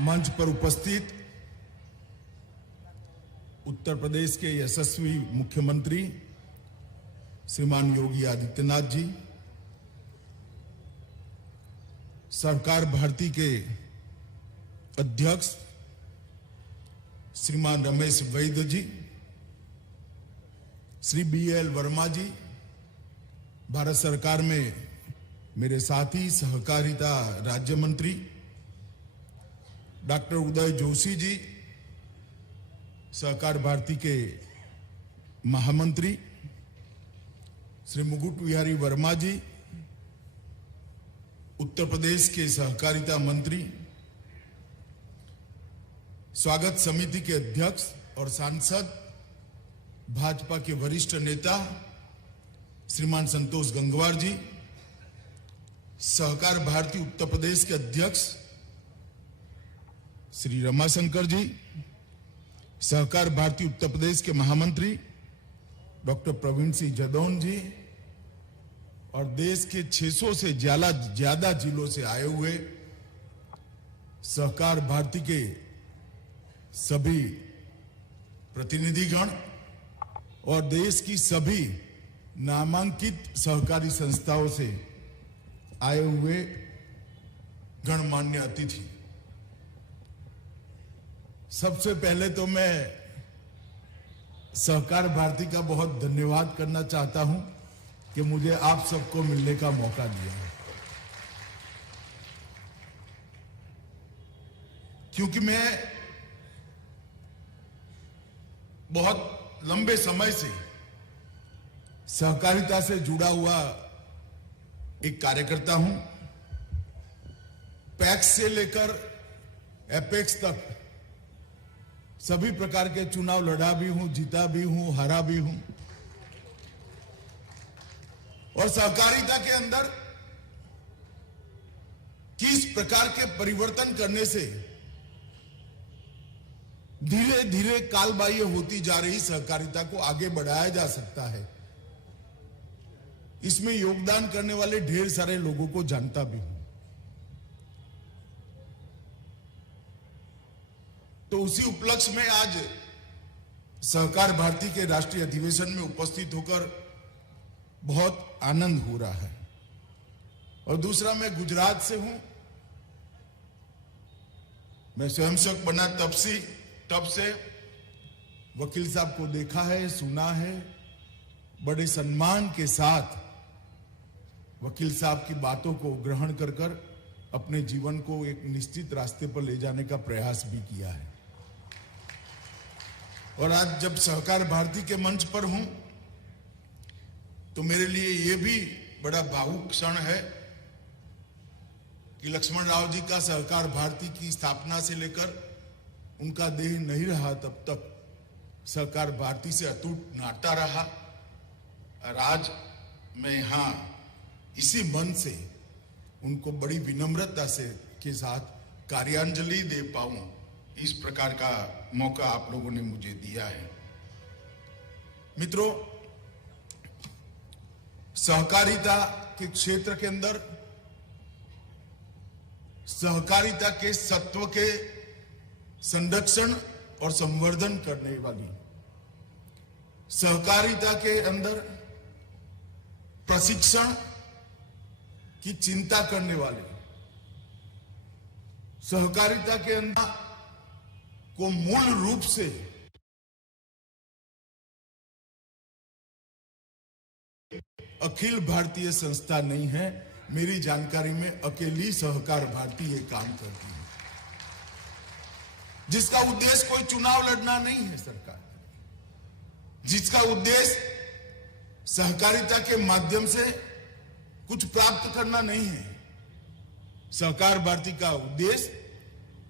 मंच पर उपस्थित उत्तर प्रदेश के यशस्वी मुख्यमंत्री श्रीमान योगी आदित्यनाथ जी, सहकार भारती के अध्यक्ष श्रीमान रमेश वैद्य जी, श्री BL वर्मा जी, भारत सरकार में मेरे साथी सहकारिता राज्य मंत्री डॉक्टर उदय जोशी जी, सहकार भारती के महामंत्री श्री मुकुट बिहारी वर्मा जी, उत्तर प्रदेश के सहकारिता मंत्री, स्वागत समिति के अध्यक्ष और सांसद भाजपा के वरिष्ठ नेता श्रीमान संतोष गंगवार जी, सहकार भारती उत्तर प्रदेश के अध्यक्ष श्री रमाशंकर जी, सहकार भारती उत्तर प्रदेश के महामंत्री डॉक्टर प्रवीण सिंह जदौन जी और देश के 600 से ज्यादा जिलों से आए हुए सहकार भारती के सभी प्रतिनिधिगण और देश की सभी नामांकित सहकारी संस्थाओं से आए हुए गणमान्य अतिथि, सबसे पहले तो मैं सहकार भारती का बहुत धन्यवाद करना चाहता हूं कि मुझे आप सबको मिलने का मौका दिया है, क्योंकि मैं बहुत लंबे समय से सहकारिता से जुड़ा हुआ एक कार्यकर्ता हूं। पैक्स से लेकर एपेक्स तक सभी प्रकार के चुनाव लड़ा भी हूं, जीता भी हूं, हारा भी हूं और सहकारिता के अंदर किस प्रकार के परिवर्तन करने से धीरे धीरे कालबाह्य होती जा रही सहकारिता को आगे बढ़ाया जा सकता है, इसमें योगदान करने वाले ढेर सारे लोगों को जानता भी हूं। तो उसी उपलक्ष्य में आज सहकार भारती के राष्ट्रीय अधिवेशन में उपस्थित होकर बहुत आनंद हो रहा है। और दूसरा, मैं गुजरात से हूं। मैं स्वयंसेवक बना तब से वकील साहब को देखा है, सुना है, बड़े सम्मान के साथ वकील साहब की बातों को ग्रहण कर अपने जीवन को एक निश्चित रास्ते पर ले जाने का प्रयास भी किया है। और आज जब सहकार भारती के मंच पर हूं तो मेरे लिए यह भी बड़ा भावुक क्षण है कि लक्ष्मण राव जी का सहकार भारती की स्थापना से लेकर उनका देह नहीं रहा तब तक सहकार भारती से अटूट नाता रहा। और आज मैं यहां इसी मन से उनको बड़ी विनम्रता से के साथ कार्यांजलि दे पाऊं, इस प्रकार का मौका आप लोगों ने मुझे दिया है। मित्रों, सहकारिता के क्षेत्र के अंदर सहकारिता के सत्व के संरक्षण और संवर्धन करने वाली, सहकारिता के अंदर प्रशिक्षण की चिंता करने वाले, सहकारिता के अंदर को मूल रूप से अखिल भारतीय संस्था नहीं है। मेरी जानकारी में अकेली सहकार भारती ये काम करती है, जिसका उद्देश्य कोई चुनाव लड़ना नहीं है सरकार, जिसका उद्देश्य सहकारिता के माध्यम से कुछ प्राप्त करना नहीं है। सहकार भारती का उद्देश्य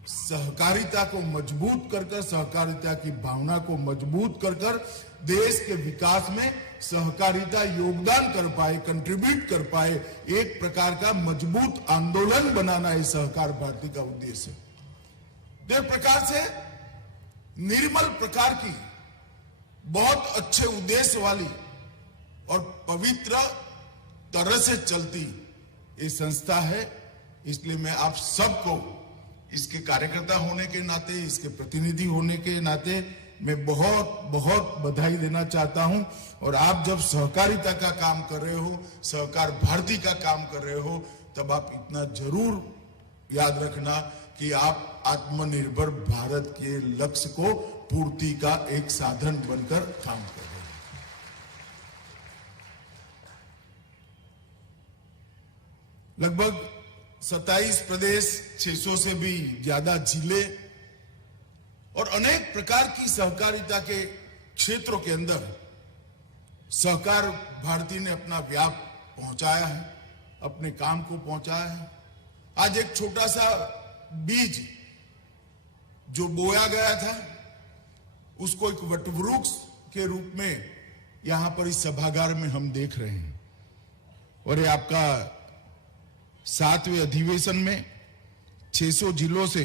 सहकारिता को मजबूत कर सहकारिता की भावना को मजबूत कर देश के विकास में सहकारिता योगदान कर पाए, कंट्रीब्यूट कर पाए, एक प्रकार का मजबूत आंदोलन बनाना है सहकार भारती का उद्देश्य। इस प्रकार से निर्मल प्रकार की बहुत अच्छे उद्देश्य वाली और पवित्र तरह से चलती ये संस्था है। इसलिए मैं आप सबको इसके कार्यकर्ता होने के नाते, इसके प्रतिनिधि होने के नाते मैं बहुत बहुत बधाई देना चाहता हूं। और आप जब सहकारिता का काम कर रहे हो, सहकार भारती का काम कर रहे हो, तब आप इतना जरूर याद रखना कि आप आत्मनिर्भर भारत के लक्ष्य को पूर्ति का एक साधन बनकर काम कर रहे हो। लगभग 27 प्रदेश, 600 से भी ज्यादा जिले और अनेक प्रकार की सहकारिता के क्षेत्रों के अंदर सहकार भारती ने अपना व्याप पहुंचाया है, अपने काम को पहुंचाया है। आज एक छोटा सा बीज जो बोया गया था, उसको एक वटवृक्ष के रूप में यहां पर इस सभागार में हम देख रहे हैं। और ये आपका 7वें अधिवेशन में 600 जिलों से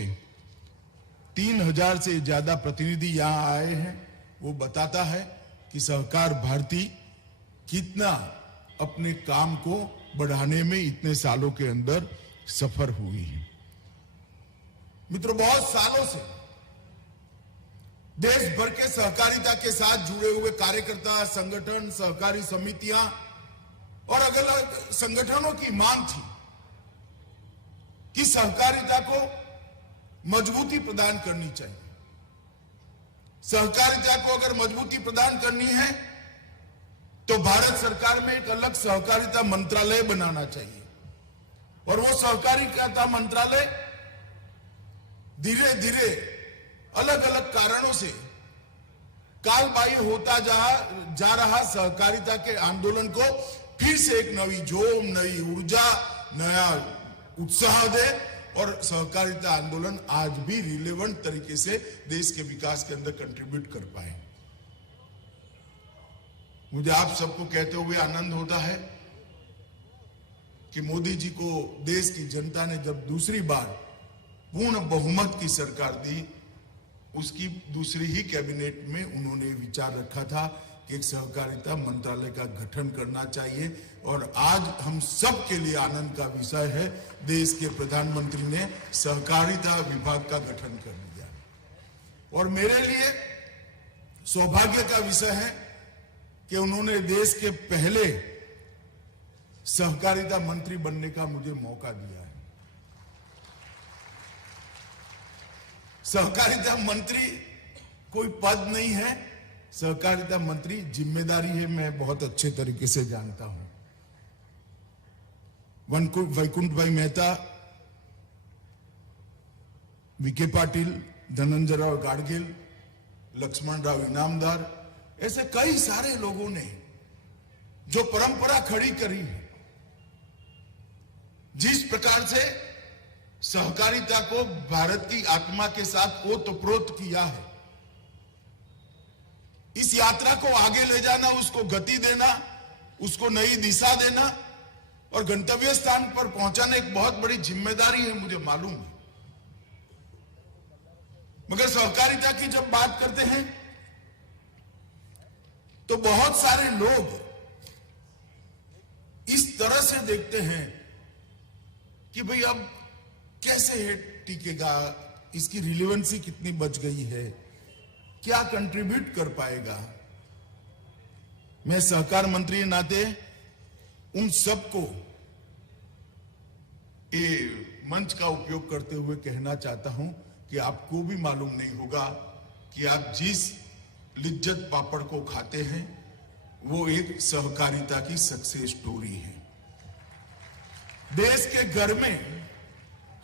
3000 से ज्यादा प्रतिनिधि यहां आए हैं। वो बताता है कि सहकार भारती कितना अपने काम को बढ़ाने में इतने सालों के अंदर सफल हुई है। मित्रों, बहुत सालों से देश भर के सहकारिता के साथ जुड़े हुए कार्यकर्ता, संगठन, सहकारी समितियां और अलग अलग संगठनों की मांग थी कि सहकारिता को मजबूती प्रदान करनी चाहिए। सहकारिता को अगर मजबूती प्रदान करनी है तो भारत सरकार में एक अलग सहकारिता मंत्रालय बनाना चाहिए। और वो सहकारिता मंत्रालय धीरे धीरे अलग अलग कारणों से कालबाह्य होता जा रहा सहकारिता के आंदोलन को फिर से एक नई जोम, नई ऊर्जा, नया उत्साह दे और सहकारिता आंदोलन आज भी रिलेवेंट तरीके से देश के विकास के अंदर कंट्रीब्यूट कर पाए। मुझे आप सबको कहते हुए आनंद होता है कि मोदी जी को देश की जनता ने जब दूसरी बार पूर्ण बहुमत की सरकार दी, उसकी दूसरी ही कैबिनेट में उन्होंने विचार रखा था कि एक सहकारिता मंत्रालय का गठन करना चाहिए। और आज हम सब के लिए आनंद का विषय है, देश के प्रधानमंत्री ने सहकारिता विभाग का गठन कर दिया। और मेरे लिए सौभाग्य का विषय है कि उन्होंने देश के पहले सहकारिता मंत्री बनने का मुझे मौका दिया है। सहकारिता मंत्री कोई पद नहीं है, सहकारिता मंत्री जिम्मेदारी है, मैं बहुत अच्छे तरीके से जानता हूं। वैकुंठ भाई मेहता, विखे पाटिल, धनंजय राव गाडगिल, लक्ष्मण राव इनामदार, ऐसे कई सारे लोगों ने जो परंपरा खड़ी करी है, जिस प्रकार से सहकारिता को भारत की आत्मा के साथ ओतप्रोत किया है, इस यात्रा को आगे ले जाना, उसको गति देना, उसको नई दिशा देना और गंतव्य स्थान पर पहुंचाना एक बहुत बड़ी जिम्मेदारी है, मुझे मालूम है। मगर सहकारिता की जब बात करते हैं तो बहुत सारे लोग इस तरह से देखते हैं कि भाई अब कैसे है टिकेगा, इसकी रिलेवेंसी कितनी बच गई है, क्या कंट्रीब्यूट कर पाएगा। मैं सहकार मंत्री के नाते उन सबको ये मंच का उपयोग करते हुए कहना चाहता हूं कि आपको भी मालूम नहीं होगा कि आप जिस लिज्जत पापड़ को खाते हैं वो एक सहकारिता की सक्सेस स्टोरी है। देश के घर में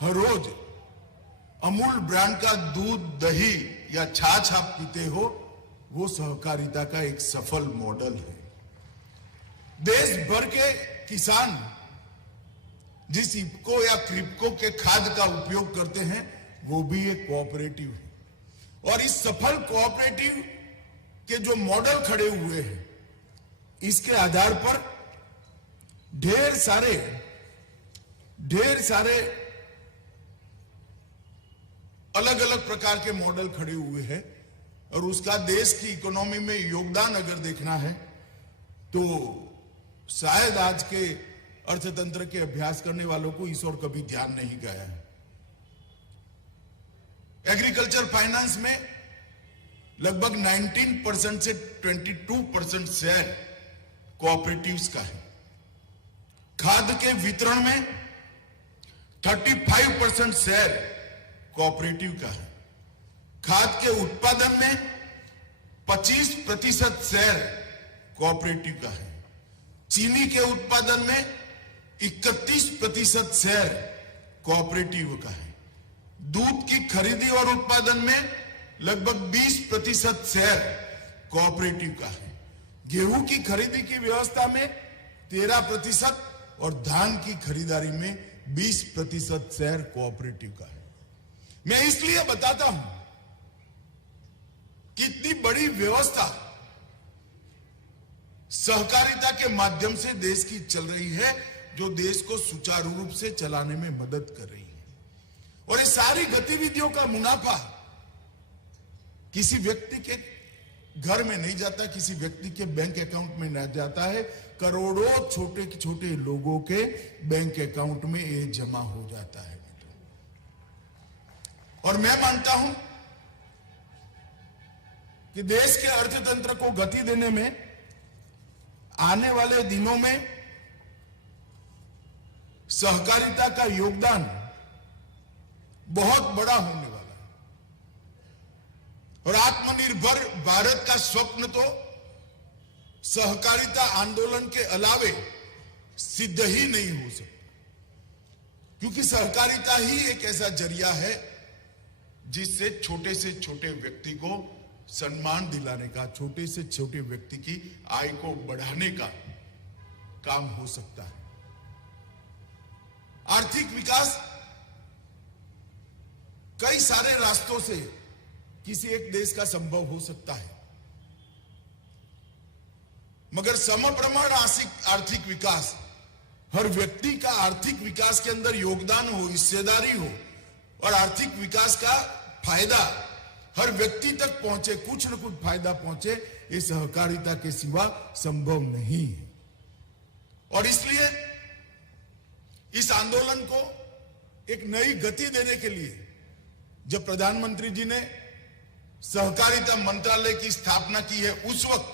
हर रोज अमूल ब्रांड का दूध, दही या छाछ आप पीते हो, वो सहकारिता का एक सफल मॉडल है। देश भर के किसान जिस इफ्को या क्रिप्को के खाद का उपयोग करते हैं वो भी एक कोऑपरेटिव है। और इस सफल कोऑपरेटिव के जो मॉडल खड़े हुए हैं, इसके आधार पर ढेर सारे अलग अलग प्रकार के मॉडल खड़े हुए हैं। और उसका देश की इकोनॉमी में योगदान अगर देखना है तो शायद आज के अर्थतंत्र के अभ्यास करने वालों को इस ओर कभी ध्यान नहीं गया है। एग्रीकल्चर फाइनेंस में लगभग 19% से 22% शेयर कोऑपरेटिव्स का है। खाद के वितरण में 35% शेयर कोऑपरेटिव का है। खाद के उत्पादन में 25% शेयर कोऑपरेटिव का है। चीनी के उत्पादन में 31% शेयर कोऑपरेटिव का है। दूध की खरीदी और उत्पादन में लगभग 20% शेयर कोऑपरेटिव का है। गेहूं की खरीदी की व्यवस्था में 13% और धान की खरीदारी में 20% शेयर कोऑपरेटिव का है। मैं इसलिए बताता हूं कि इतनी बड़ी व्यवस्था सहकारिता के माध्यम से देश की चल रही है, जो देश को सुचारू रूप से चलाने में मदद कर रही है। और ये सारी गतिविधियों का मुनाफा किसी व्यक्ति के घर में नहीं जाता, किसी व्यक्ति के बैंक अकाउंट में नहीं जाता है, करोड़ों छोटे छोटे लोगों के बैंक अकाउंट में ये जमा हो जाता है। और मैं मानता हूं कि देश के अर्थतंत्र को गति देने में आने वाले दिनों में सहकारिता का योगदान बहुत बड़ा होने वाला है। और आत्मनिर्भर भारत का स्वप्न तो सहकारिता आंदोलन के अलावे सिद्ध ही नहीं हो सकता, क्योंकि सहकारिता ही एक ऐसा जरिया है जिससे छोटे से छोटे व्यक्ति को सम्मान दिलाने का, छोटे से छोटे व्यक्ति की आय को बढ़ाने का काम हो सकता है। आर्थिक विकास कई सारे रास्तों से किसी एक देश का संभव हो सकता है, मगर समप्रमाण आर्थिक विकास, हर व्यक्ति का आर्थिक विकास के अंदर योगदान हो, हिस्सेदारी हो और आर्थिक विकास का फायदा हर व्यक्ति तक पहुंचे, कुछ न कुछ फायदा पहुंचे, ये सहकारिता के सिवा संभव नहीं है। और इसलिए इस आंदोलन को एक नई गति देने के लिए जब प्रधानमंत्री जी ने सहकारिता मंत्रालय की स्थापना की है, उस वक्त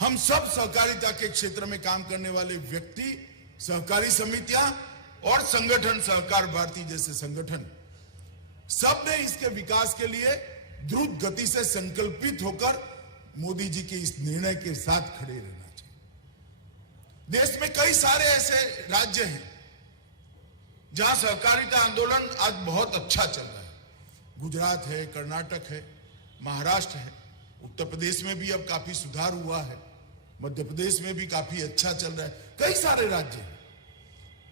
हम सब सहकारिता के क्षेत्र में काम करने वाले व्यक्ति, सहकारी समितियां और संगठन, सहकार भारती जैसे संगठन, सब ने इसके विकास के लिए द्रुत गति से संकल्पित होकर मोदी जी के इस निर्णय के साथ खड़े रहना चाहिए। देश में कई सारे ऐसे राज्य हैं जहां सहकारिता आंदोलन आज बहुत अच्छा चल रहा है। गुजरात है, कर्नाटक है, महाराष्ट्र है, उत्तर प्रदेश में भी अब काफी सुधार हुआ है, मध्य प्रदेश में भी काफी अच्छा चल रहा है। कई सारे राज्य हैं,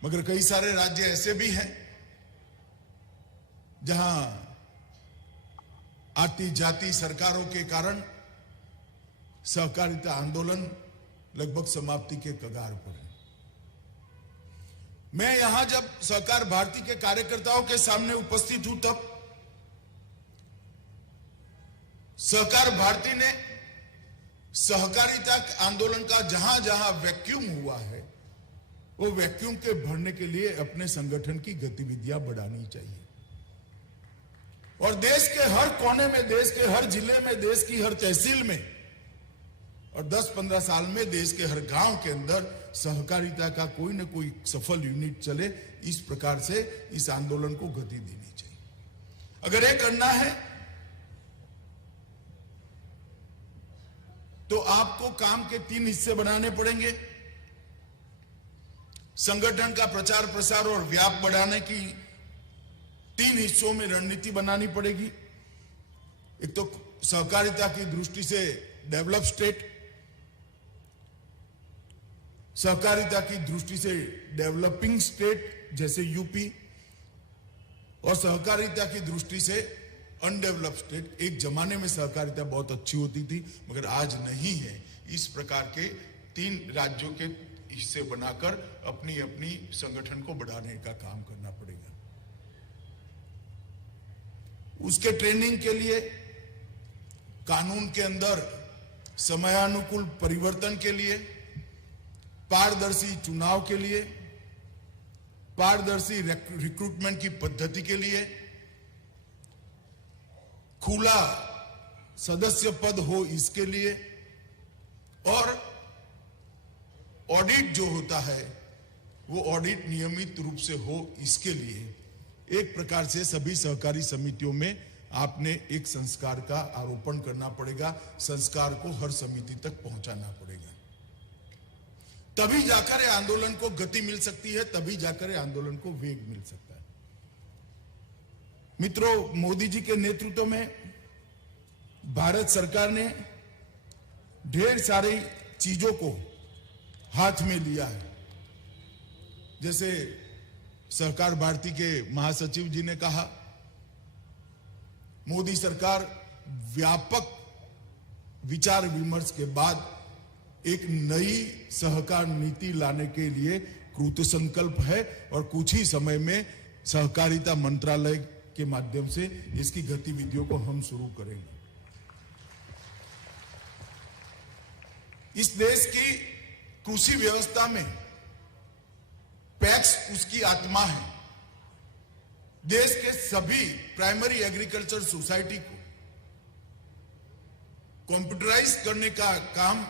मगर कई सारे राज्य ऐसे भी हैं जहां आती जाती सरकारों के कारण सहकारिता आंदोलन लगभग समाप्ति के कगार पर है। मैं यहां जब सहकार भारती के कार्यकर्ताओं के सामने उपस्थित हूं, तब सहकार भारती ने सहकारिता आंदोलन का जहां जहां वैक्यूम हुआ है, वो वैक्यूम के भरने के लिए अपने संगठन की गतिविधियां बढ़ानी चाहिए। और देश के हर कोने में, देश के हर जिले में, देश की हर तहसील में और 10-15 साल में देश के हर गांव के अंदर सहकारिता का कोई न कोई सफल यूनिट चले, इस प्रकार से इस आंदोलन को गति देनी चाहिए। अगर ये करना है तो आपको काम के 3 हिस्से बनाने पड़ेंगे। संगठन का प्रचार प्रसार और व्याप बढ़ाने की 3 हिस्सों में रणनीति बनानी पड़ेगी। एक तो सहकारिता की दृष्टि से डेवलप स्टेट, सहकारिता की दृष्टि से डेवलपिंग स्टेट जैसे यूपी, और सहकारिता की दृष्टि से अनडेवलप्ड स्टेट। एक जमाने में सहकारिता बहुत अच्छी होती थी, मगर आज नहीं है। इस प्रकार के 3 राज्यों के हिस्से बनाकर अपनी अपनी संगठन को बढ़ाने का काम करना पड़ेगा। उसके ट्रेनिंग के लिए कानून के अंदर समयानुकूल परिवर्तन के लिए, पारदर्शी चुनाव के लिए, पारदर्शी रिक्रूटमेंट की पद्धति के लिए खुला सदस्य पद हो इसके लिए, और ऑडिट जो होता है वो ऑडिट नियमित रूप से हो इसके लिए एक प्रकार से सभी सहकारी समितियों में आपने एक संस्कार का आरोपण करना पड़ेगा, संस्कार को हर समिति तक पहुंचाना पड़ेगा। तभी जाकर ये आंदोलन को गति मिल सकती है, तभी जाकर ये आंदोलन को वेग मिल सकता है। मित्रों, मोदी जी के नेतृत्व में भारत सरकार ने ढेर सारी चीजों को हाथ में लिया है। जैसे सहकार भारती के महासचिव जी ने कहा, मोदी सरकार व्यापक विचार विमर्श के बाद एक नई सहकार नीति लाने के लिए कृत संकल्प है और कुछ ही समय में सहकारिता मंत्रालय के माध्यम से इसकी गतिविधियों को हम शुरू करेंगे। इस देश की कृषि व्यवस्था में पैक्स उसकी आत्मा है। देश के सभी प्राइमरी एग्रीकल्चर सोसाइटी को कंप्यूटराइज करने का काम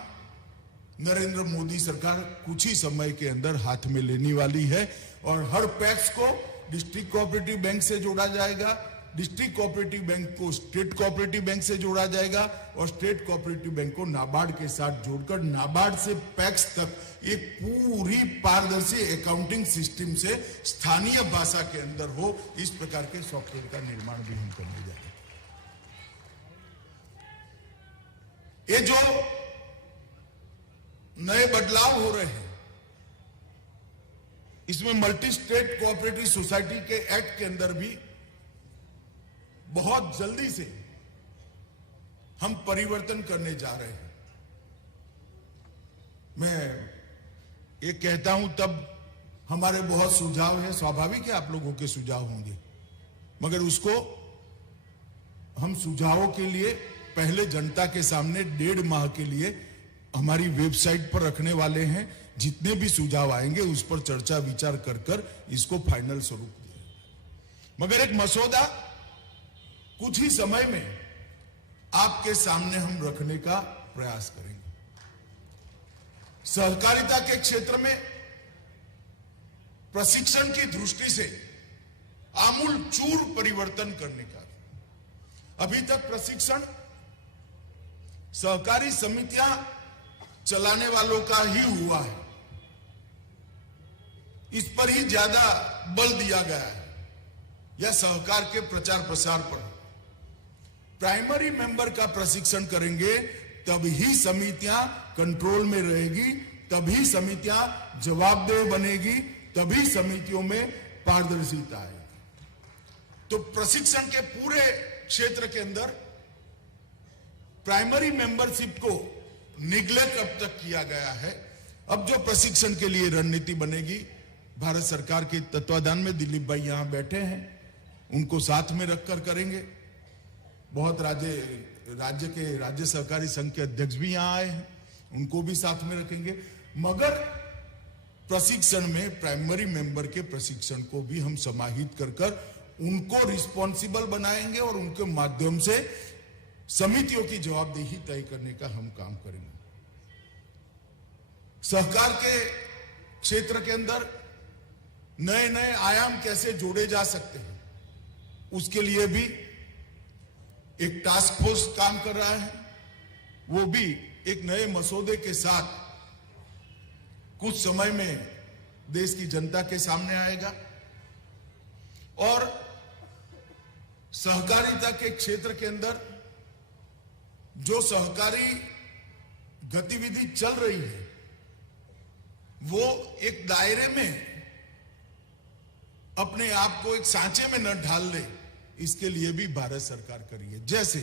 नरेंद्र मोदी सरकार कुछ ही समय के अंदर हाथ में लेने वाली है और हर पैक्स को डिस्ट्रिक्ट कोऑपरेटिव बैंक से जोड़ा जाएगा, डिस्ट्रिक्ट कोऑपरेटिव बैंक को स्टेट कोऑपरेटिव बैंक से जोड़ा जाएगा और स्टेट कोऑपरेटिव बैंक को नाबार्ड के साथ जोड़कर नाबार्ड से पैक्स तक एक पूरी पारदर्शी अकाउंटिंग सिस्टम से स्थानीय भाषा के अंदर हो, इस प्रकार के सॉफ्टवेयर का निर्माण भी हम करने जा रहे हैं। ये जो नए बदलाव हो रहे हैं, इसमें मल्टी स्टेट कोऑपरेटिव सोसाइटी के एक्ट के अंदर भी बहुत जल्दी से हम परिवर्तन करने जा रहे हैं। मैं ये कहता हूं तब हमारे बहुत सुझाव हैं, स्वाभाविक है आप लोगों के सुझाव होंगे, मगर उसको हम सुझावों के लिए पहले जनता के सामने 1.5 माह के लिए हमारी वेबसाइट पर रखने वाले हैं। जितने भी सुझाव आएंगे उस पर चर्चा विचार कर इसको फाइनल स्वरूप दिया। मगर एक मसौदा कुछ ही समय में आपके सामने हम रखने का प्रयास करेंगे। सहकारिता के क्षेत्र में प्रशिक्षण की दृष्टि से आमूल चूर परिवर्तन करने का। अभी तक प्रशिक्षण सहकारी समितियां चलाने वालों का ही हुआ है, इस पर ही ज्यादा बल दिया गया है या सहकार के प्रचार प्रसार पर। प्राइमरी मेंबर का प्रशिक्षण करेंगे तभी समितियां कंट्रोल में रहेगी, तभी समितियां जवाबदेह बनेगी, तभी समितियों में पारदर्शिता आएगी। तो प्रशिक्षण के पूरे क्षेत्र के अंदर प्राइमरी मेंबरशिप को निग्लेक्ट अब तक किया गया है। अब जो प्रशिक्षण के लिए रणनीति बनेगी, भारत सरकार के तत्वाधान में दिलीप भाई यहां बैठे हैं, उनको साथ में रखकर करेंगे। बहुत राज्य सहकारी संघ के अध्यक्ष भी यहां आए हैं, उनको भी साथ में रखेंगे। मगर प्रशिक्षण में प्राइमरी मेंबर के प्रशिक्षण को भी हम समाहित कर उनको रिस्पॉन्सिबल बनाएंगे और उनके माध्यम से समितियों की जवाबदेही तय करने का हम काम करेंगे। सहकार के क्षेत्र के अंदर नए नए आयाम कैसे जोड़े जा सकते हैं, उसके लिए भी एक टास्क फोर्स काम कर रहा है। वो भी एक नए मसौदे के साथ कुछ समय में देश की जनता के सामने आएगा और सहकारिता के क्षेत्र के अंदर जो सहकारी गतिविधि चल रही है वो एक दायरे में अपने आप को एक सांचे में न ढाल ले, इसके लिए भी भारत सरकार करी है। जैसे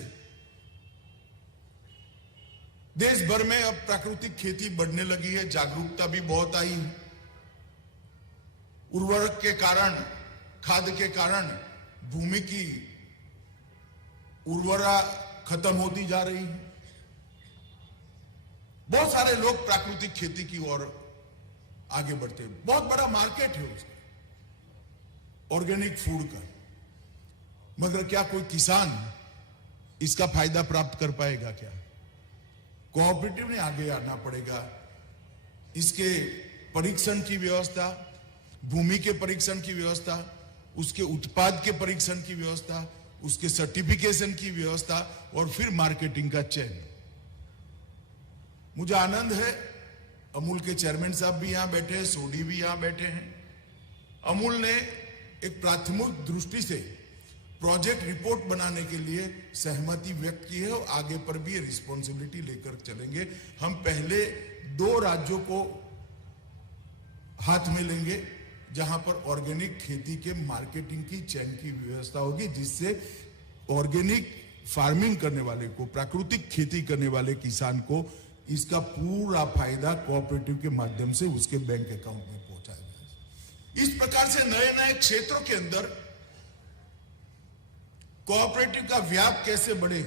देश भर में अब प्राकृतिक खेती बढ़ने लगी है, जागरूकता भी बहुत आई है। उर्वरक के कारण, खाद के कारण भूमि की उर्वरा खत्म होती जा रही है। बहुत सारे लोग प्राकृतिक खेती की ओर आगे बढ़ते हैं, बहुत बड़ा मार्केट है उसका, ऑर्गेनिक फूड का। मगर क्या कोई किसान इसका फायदा प्राप्त कर पाएगा क्या? कोऑपरेटिव ने आगे आना पड़ेगा। इसके परीक्षण की व्यवस्था, भूमि के परीक्षण की व्यवस्था, उसके उत्पाद के परीक्षण की व्यवस्था, उसके सर्टिफिकेशन की व्यवस्था और फिर मार्केटिंग का चयन। मुझे आनंद है अमूल के चेयरमैन साहब भी यहां बैठे हैं, सोडी भी यहां बैठे हैं। अमूल ने एक प्राथमिक दृष्टि से प्रोजेक्ट रिपोर्ट बनाने के लिए सहमति व्यक्त की है और आगे पर भी रिस्पॉन्सिबिलिटी लेकर चलेंगे। हम पहले 2 राज्यों को हाथ में लेंगे जहां पर ऑर्गेनिक खेती के मार्केटिंग की चैन की व्यवस्था होगी, जिससे ऑर्गेनिक फार्मिंग करने वाले को, प्राकृतिक खेती करने वाले किसान को इसका पूरा फायदा कोऑपरेटिव के माध्यम से उसके बैंक अकाउंट में पहुंचाया जाए। इस प्रकार से नए नए क्षेत्रों के अंदर कोऑपरेटिव का व्याप कैसे बढ़े,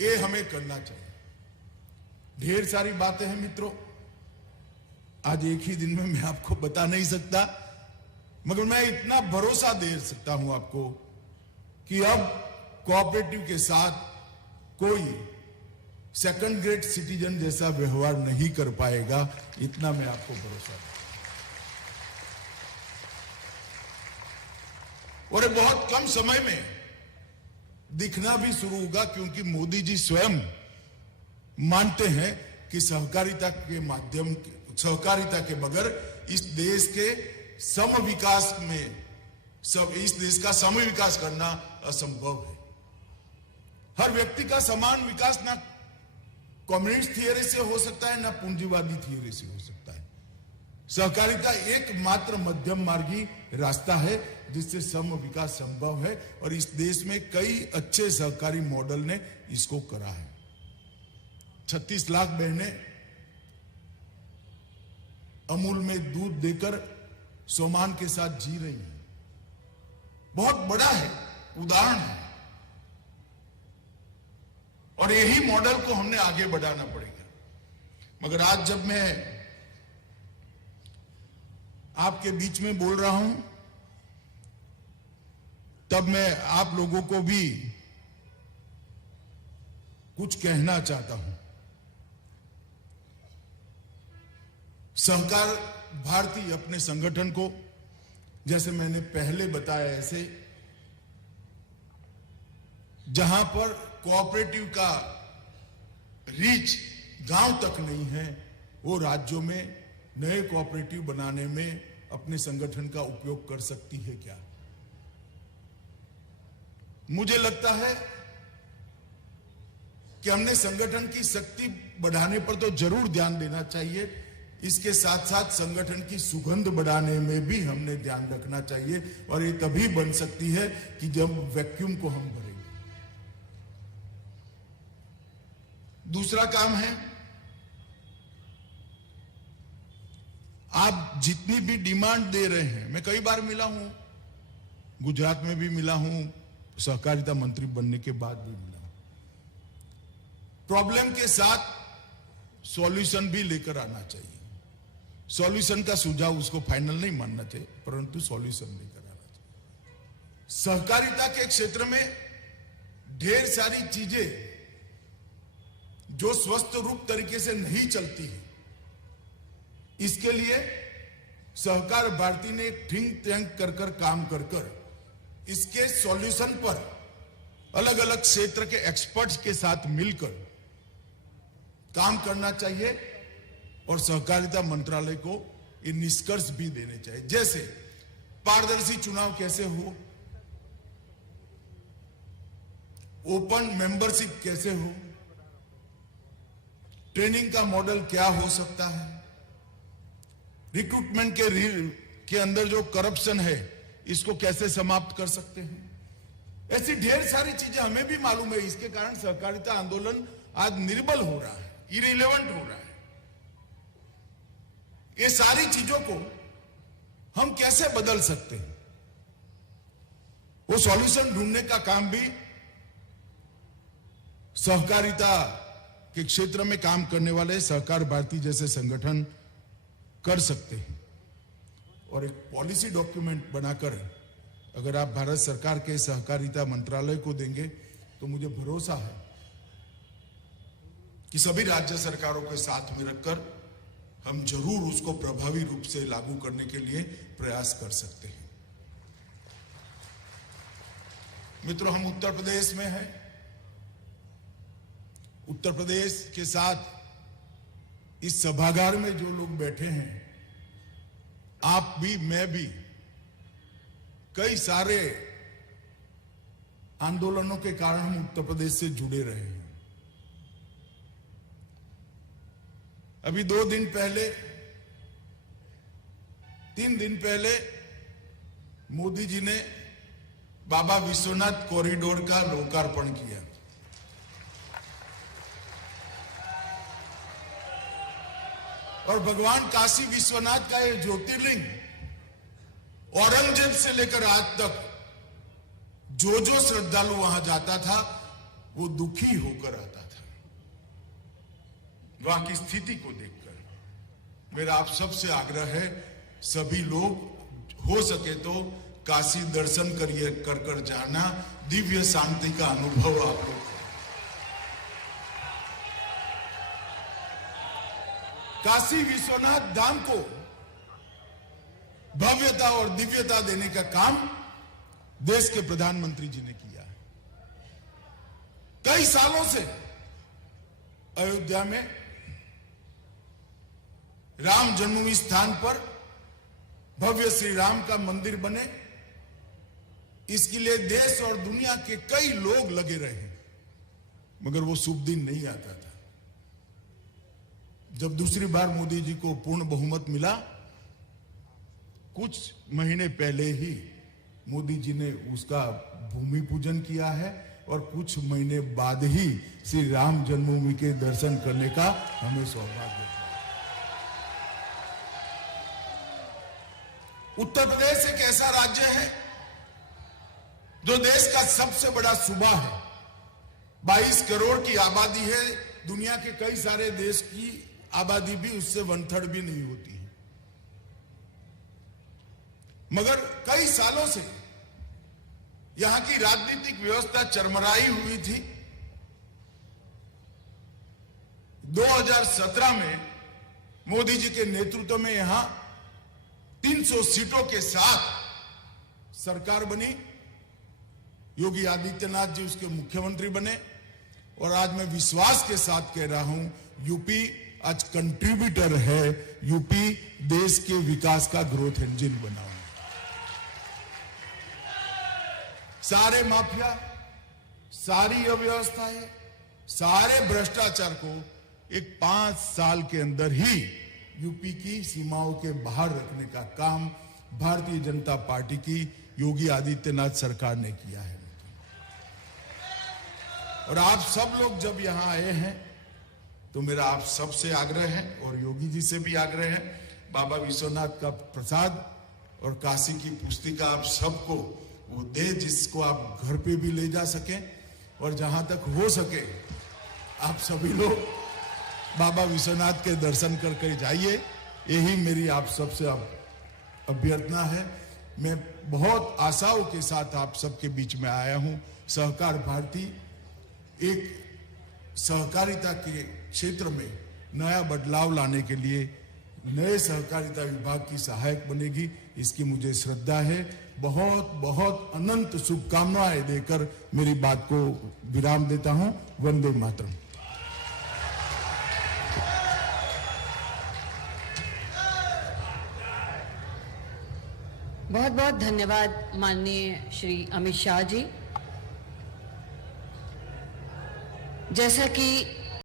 ये हमें करना चाहिए। ढेर सारी बातें हैं मित्रों, आज एक ही दिन में मैं आपको बता नहीं सकता, मगर मैं इतना भरोसा दे सकता हूं आपको कि अब कोऑपरेटिव के साथ कोई सेकंड ग्रेड सिटीजन जैसा व्यवहार नहीं कर पाएगा, इतना मैं आपको भरोसा दूं। और बहुत कम समय में दिखना भी शुरू होगा, क्योंकि मोदी जी स्वयं मानते हैं कि सहकारिता के माध्यम, सहकारिता के बगैर इस देश के सम विकास में, इस देश का सम विकास करना असंभव है। हर व्यक्ति का समान विकास ना कम्युनिस्ट थियरी से हो सकता है, ना पूंजीवादी थियरी से हो सकता है। सहकारिता एकमात्र मध्यम मार्गी रास्ता है जिससे सम विकास संभव है, और इस देश में कई अच्छे सहकारी मॉडल ने इसको करा है। 36 लाख बहनें अमूल में दूध देकर सम्मान के साथ जी रही हैं। बहुत बड़ा है, उदाहरण है, और यही मॉडल को हमने आगे बढ़ाना पड़ेगा। मगर आज जब मैं आपके बीच में बोल रहा हूं, तब मैं आप लोगों को भी कुछ कहना चाहता हूं। सहकार भारती अपने संगठन को, जैसे मैंने पहले बताया, ऐसे जहां पर कोऑपरेटिव का रीच गांव तक नहीं है, वो राज्यों में नए कोऑपरेटिव बनाने में अपने संगठन का उपयोग कर सकती है क्या? मुझे लगता है कि हमने संगठन की शक्ति बढ़ाने पर तो जरूर ध्यान देना चाहिए, इसके साथ साथ संगठन की सुगंध बढ़ाने में भी हमने ध्यान रखना चाहिए, और ये तभी बन सकती है कि जब वैक्यूम को हम भरेंगे। दूसरा काम है, आप जितनी भी डिमांड दे रहे हैं, मैं कई बार मिला हूं, गुजरात में भी मिला हूं, सहकारिता मंत्री बनने के बाद भी मिला हूं। प्रॉब्लम के साथ सॉल्यूशन भी लेकर आना चाहिए। सॉल्यूशन का सुझाव उसको फाइनल नहीं मानना चाहिए, परंतु सॉल्यूशन लेकर आना चाहिए। सहकारिता के क्षेत्र में ढेर सारी चीजें जो स्वस्थ रूप तरीके से नहीं चलती है, इसके लिए सहकार भारती ने थिंक टैंक कर काम कर इसके सॉल्यूशन पर अलग अलग क्षेत्र के एक्सपर्ट्स के साथ मिलकर काम करना चाहिए, और सहकारिता मंत्रालय को ये निष्कर्ष भी देने चाहिए। जैसे पारदर्शी चुनाव कैसे हो, ओपन मेंबरशिप कैसे हो, ट्रेनिंग का मॉडल क्या हो सकता है, रिक्रूटमेंट के अंदर जो करप्शन है इसको कैसे समाप्त कर सकते हैं। ऐसी ढेर सारी चीजें हमें भी मालूम है। इसके कारण सहकारिता आंदोलन आज निर्बल हो रहा है, इरेलेवेंट हो रहा है। ये सारी चीजों को हम कैसे बदल सकते हैं, वो सॉल्यूशन ढूंढने का काम भी सहकारिता के क्षेत्र में काम करने वाले सहकार भारती जैसे संगठन कर सकते हैं, और एक पॉलिसी डॉक्यूमेंट बनाकर अगर आप भारत सरकार के सहकारिता मंत्रालय को देंगे तो मुझे भरोसा है कि सभी राज्य सरकारों के साथ में रखकर हम जरूर उसको प्रभावी रूप से लागू करने के लिए प्रयास कर सकते हैं। मित्रों, हम उत्तर प्रदेश में हैं। उत्तर प्रदेश के साथ इस सभागार में जो लोग बैठे हैं, आप भी, मैं भी, कई सारे आंदोलनों के कारण हम उत्तर प्रदेश से जुड़े रहे हैं। अभी 2 दिन पहले, 3 दिन पहले मोदी जी ने बाबा विश्वनाथ कॉरिडोर का लोकार्पण किया। और भगवान काशी विश्वनाथ का ये ज्योतिर्लिंग औरंगजेब से लेकर आज तक जो जो श्रद्धालु वहां जाता था वो दुखी होकर आता था। वहां की स्थिति को देखकर मेरा आप सबसे आग्रह है, सभी लोग हो सके तो काशी दर्शन करिए, कर जाना, दिव्य शांति का अनुभव आप लोग। काशी विश्वनाथ धाम को भव्यता और दिव्यता देने का काम देश के प्रधानमंत्री जी ने किया है। कई सालों से अयोध्या में राम जन्मभूमि स्थान पर भव्य श्री राम का मंदिर बने, इसके लिए देश और दुनिया के कई लोग लगे रहे, मगर वो शुभ दिन नहीं आता था। जब दूसरी बार मोदी जी को पूर्ण बहुमत मिला, कुछ महीने पहले ही मोदी जी ने उसका भूमि पूजन किया है और कुछ महीने बाद ही श्री राम जन्मभूमि के दर्शन करने का हमें सौभाग्य मिला। उत्तर प्रदेश एक ऐसा राज्य है जो देश का सबसे बड़ा सूबा है। 22 करोड़ की आबादी है। दुनिया के कई सारे देश की आबादी भी उससे 1/3 भी नहीं होती है। मगर कई सालों से यहां की राजनीतिक व्यवस्था चरमराई हुई थी। 2017 में मोदी जी के नेतृत्व में यहां 300 सीटों के साथ सरकार बनी। योगी आदित्यनाथ जी उसके मुख्यमंत्री बने और आज मैं विश्वास के साथ कह रहा हूं, यूपी आज कंट्रीब्यूटर है। यूपी देश के विकास का ग्रोथ इंजन बना हुआ। सारे माफिया, सारी अव्यवस्थाएं, सारे भ्रष्टाचार को एक 5 साल के अंदर ही यूपी की सीमाओं के बाहर रखने का काम भारतीय जनता पार्टी की योगी आदित्यनाथ सरकार ने किया है। और आप सब लोग जब यहां आए हैं तो मेरा आप सबसे आग्रह है और योगी जी से भी आग्रह है, बाबा विश्वनाथ का प्रसाद और काशी की पुस्तिका आप सबको वो दे, जिसको आप घर पे भी ले जा सके। और जहां तक हो सके आप सभी लोग बाबा विश्वनाथ के दर्शन करके जाइए। यही मेरी आप सबसे अभ्यर्थना है। मैं बहुत आशाओं के साथ आप सबके बीच में आया हूं। सहकार भारती एक सहकारिता के क्षेत्र में नया बदलाव लाने के लिए नए सहकारिता विभाग की सहायक बनेगी, इसकी मुझे श्रद्धा है। बहुत बहुत अनंत शुभकामनाएं देकर मेरी बात को विराम देता हूं। वंदे मातरम। बहुत बहुत धन्यवाद माननीय श्री अमित शाह जी। जैसा कि